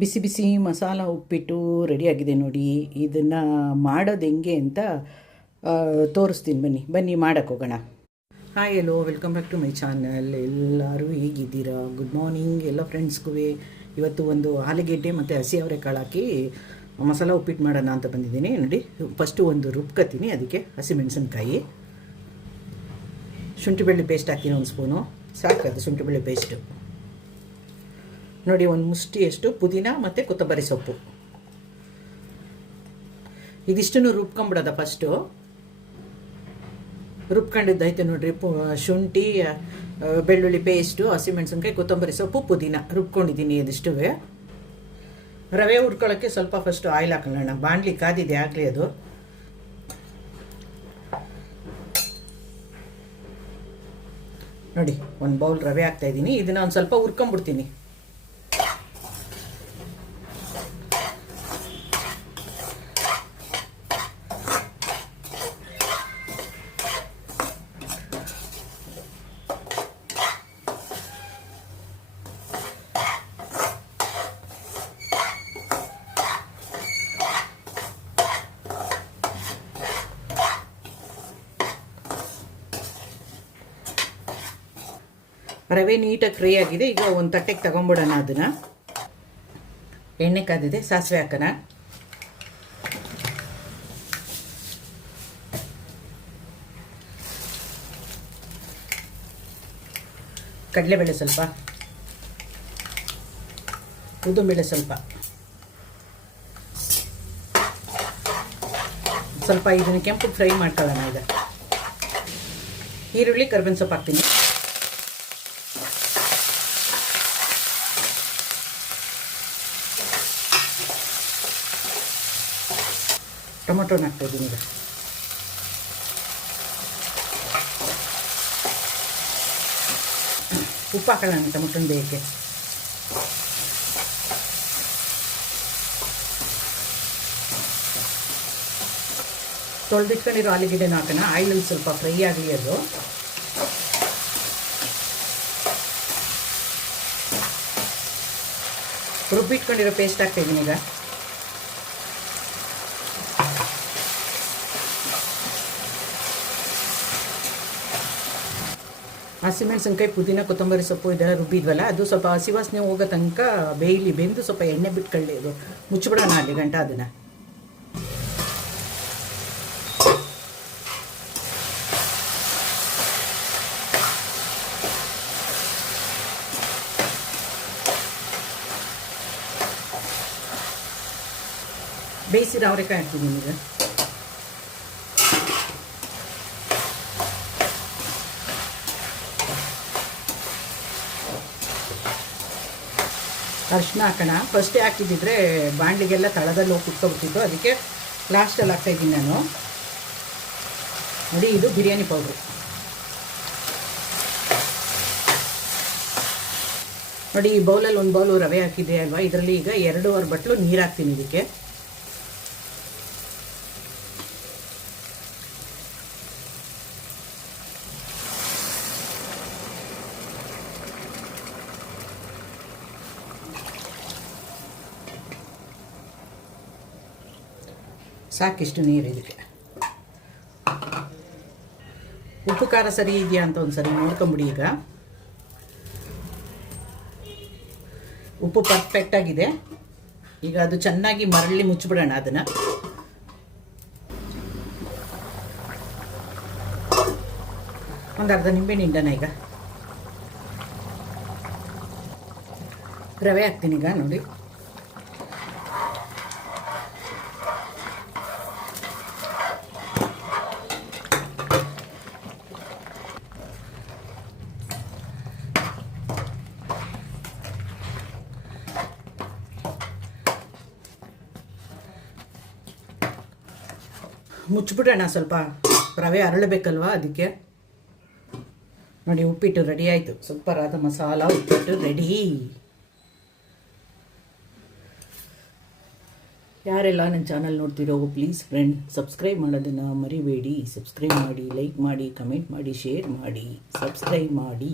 ಬಿಸಿ ಬಿಸಿ ಮಸಾಲ ಉಪ್ಪಿಟ್ಟು ರೆಡಿಯಾಗಿದೆ ನೋಡಿ. ಇದನ್ನು ಮಾಡೋದು ಹೆಂಗೆ ಅಂತ ತೋರಿಸ್ತೀನಿ ಬನ್ನಿ. ಬನ್ನಿ ಮಾಡೋಕ್ಕೆ ಹೋಗೋಣ. Hi yellow welcome back to my channel ಎಲ್ಲರೂ ಹೇಗಿದ್ದೀರಾ? ಗುಡ್ ಮಾರ್ನಿಂಗ್ ಎಲ್ಲ ಫ್ರೆಂಡ್ಸ್ಗೂ ಇವತ್ತು ಒಂದು ಆಲೂಗೆಡ್ಡೆ ಮತ್ತು ಹಸಿ ಅವರೆಕಾಳು ಹಾಕಿ ಮಸಾಲ ಉಪ್ಪಿಟ್ಟು ಮಾಡೋಣ ಅಂತ ಬಂದಿದ್ದೀನಿ. ನೋಡಿ ಫಸ್ಟು ಒಂದು ರುಬ್ಕತ್ತೀನಿ. ಅದಕ್ಕೆ ಹಸಿಮೆಣಸಿನ್ಕಾಯಿ ಶುಂಠಿ ಬೆಳ್ಳಿ ಪೇಸ್ಟ್ ಹಾಕ್ತೀನಿ ಒಂದು ಸ್ಪೂನು ಸಾಕು ಅದು ಶುಂಠಿ ಬೆಳ್ಳಿ ಪೇಸ್ಟು ನೋಡಿ, ಒಂದು ಮುಷ್ಟಿಯಷ್ಟು ಪುದೀನ ಮತ್ತು ಕೊತ್ತಂಬರಿ ಸೊಪ್ಪು. ಇದಿಷ್ಟನ್ನು ರುಬ್ಕೊಂಬಿಡೋದ ಫಸ್ಟು ರುಬ್ಕೊಂಡಿದ್ದೈತೆ ನೋಡ್ರಿ, ಪು, ಶುಂಠಿ ಬೆಳ್ಳುಳ್ಳಿ ಪೇಸ್ಟು ಹಸಿಮೆಣಸಿನ್ಕಾಯಿ ಕೊತ್ತಂಬರಿ ಸೊಪ್ಪು, ಪುದೀನ. ರುಬ್ಕೊಂಡಿದ್ದೀನಿ ಇದಿಷ್ಟು ರವೆ ಹುರ್ಕೊಳ್ಳೋಕ್ಕೆ ಸ್ವಲ್ಪ ಫಸ್ಟು ಆಯಿಲ್ ಹಾಕೊಳ್ಳೋಣ. ಬಾಣಲಿ ಕಾದಿದೆ ಆಗಲಿ ಅದು. ನೋಡಿ, ಒಂದು ಬೌಲ್ ರವೆ ಹಾಕ್ತಾ ಇದ್ದೀನಿ. ಇದನ್ನ ಒಂದು ಸ್ವಲ್ಪ ಹುರ್ಕೊಂಬಿಡ್ತೀನಿ. ರವೆ ನೀಟಾಗಿ ಫ್ರೈ ಆಗಿದೆ. ಈಗ ಒಂದು ತಟ್ಟೆಗೆ ತಗೊಂಬಿಡೋಣ ಅದನ್ನು. ಎಣ್ಣೆ ಕಾದಿದೆ, ಸಾಸಿವೆ ಹಾಕೋಣ. ಕಡಲೆಬೇಳೆ ಸ್ವಲ್ಪ. ಉದ್ದುಬೇಳೆ ಸ್ವಲ್ಪ. ಸ್ವಲ್ಪ ಇದನ್ನು ಕೆಂಪು ಫ್ರೈ ಮಾಡ್ಕೊಳ್ಳೋಣ ಇದು ಈರುಳ್ಳಿ, ಕರ್ಬೇವಿನ ಸೊಪ್ಪು ಹಾಕ್ತೀನಿ. ಟೊಮೊಟೊನ ಹಾಕ್ತಾಯಿದ್ದೀನಿ ಈಗ ಉಪ್ಪು ಹಾಕಲ್ಲ ನಾನು ಟೊಮೆಟೊನ ಬೇಯಕ್ಕೆ. ತೊಳೆದಿಟ್ಕೊಂಡಿರೋ ಆಲೂಗಡ್ಡೆನ ಹಾಕೋಣ. ಆಯಿಲಲ್ಲಿ ಸ್ವಲ್ಪ ಫ್ರೈ ಆಗಲಿ ಅದು. ರುಬ್ಬಿಟ್ಕೊಂಡಿರೋ ಪೇಸ್ಟ್ ಹಾಕ್ತಾಯಿದ್ದೀನಿ ಈಗ. ಹಸಿಮೆಣಸಿನ್ಕಾಯಿ ಪುದೀನ ಕೊತ್ತಂಬರಿ ಸೊಪ್ಪು ಇದೆಲ್ಲ ರುಬ್ಬಿದ್ವಲ್ಲ ಅದು ಸ್ವಲ್ಪ ಹಸಿ ವಾಸನೆ ಹೋಗೋ ತನಕ ಬೇಯಲಿ ಬೆಂದು ಸ್ವಲ್ಪ ಎಣ್ಣೆ ಬಿಟ್ಕೊಳ್ಳಿ ಅದು ಮುಚ್ಚಿಬಿಡೋಣ ಅಲ್ಲಿ ಗಂಟ ಅದನ್ನು ಬೇಯಿಸಿದ ಅವರೆಕಾಯಿ ಹಾಕ್ತಿದ್ದೀನಿ ಈಗ ಅರಿಶಿನ ಹಾಕೋಣ. ಫಸ್ಟೇ ಹಾಕಿದ್ದಿದ್ರೆ ಬಾಂಡ್ಲಿಗೆಲ್ಲ ತಳದಲ್ಲಿ ಹೋಗಿ ಕುಟ್ಕೊಬಿಟ್ಟಿದ್ದು ಅದಕ್ಕೆ ಲಾಸ್ಟಲ್ಲಿ ಹಾಕ್ತಾಯಿದ್ದೀನಿ ನಾನು. ನೋಡಿ, ಇದು ಬಿರಿಯಾನಿ ಪೌಡ್ರು ನೋಡಿ, ಈ ಬೌಲಲ್ಲಿ ಒಂದು ಬೌಲು ರವೆ ಹಾಕಿದ್ದೆ ಅಲ್ವಾ? ಇದರಲ್ಲಿ ಈಗ ಎರಡೂವರೆ ಬಟ್ಲು ನೀರು ಹಾಕ್ತೀನಿ ಇದಕ್ಕೆ. ಸಾಕಿಷ್ಟು ನೀರು ಇದಕ್ಕೆ. ಉಪ್ಪು ಖಾರ ಸರಿ ಇದೆಯಾ ಅಂತ ಒಂದು ಸರಿ ನೋಡ್ಕೊಂಬಿಡಿ ಈಗ. ಉಪ್ಪು ಪರ್ಫೆಕ್ಟ್ ಆಗಿದೆ. ಈಗ ಅದು ಚೆನ್ನಾಗಿ ಮರಳಿ ಮುಚ್ಚಿಬಿಡೋಣ ಅದನ್ನು. ಒಂದು ಅರ್ಧ ನಿಂಬೆ ನಿಂಡನ ಈಗ. ರವೆ ಹಾಕ್ತೀನಿ ಈಗ ನೋಡಿ. ಮುಚ್ಚಿಬಿಡೋಣ ಸ್ವಲ್ಪ ರವೆ ಅರಳಬೇಕಲ್ವಾ ಅದಕ್ಕೆ? ನೋಡಿ, ಉಪ್ಪಿಟ್ಟು ರೆಡಿ ಆಯಿತು. ಆದ ಮಸಾಲ, ಉಪ್ಪಿಟ್ಟು ರೆಡಿ ಯಾರೆಲ್ಲ ನನ್ನ ಚಾನಲ್ ನೋಡ್ತಿರೋ ಪ್ಲೀಸ್ ಫ್ರೆಂಡ್ ಸಬ್ಸ್ಕ್ರೈಬ್ ಮಾಡೋದನ್ನು ಮರಿಬೇಡಿ. ಸಬ್ಸ್ಕ್ರೈಬ್ ಮಾಡಿ ಲೈಕ್ ಮಾಡಿ ಕಮೆಂಟ್ ಮಾಡಿ ಶೇರ್ ಮಾಡಿ ಸಬ್ಸ್ಕ್ರೈಬ್ ಮಾಡಿ.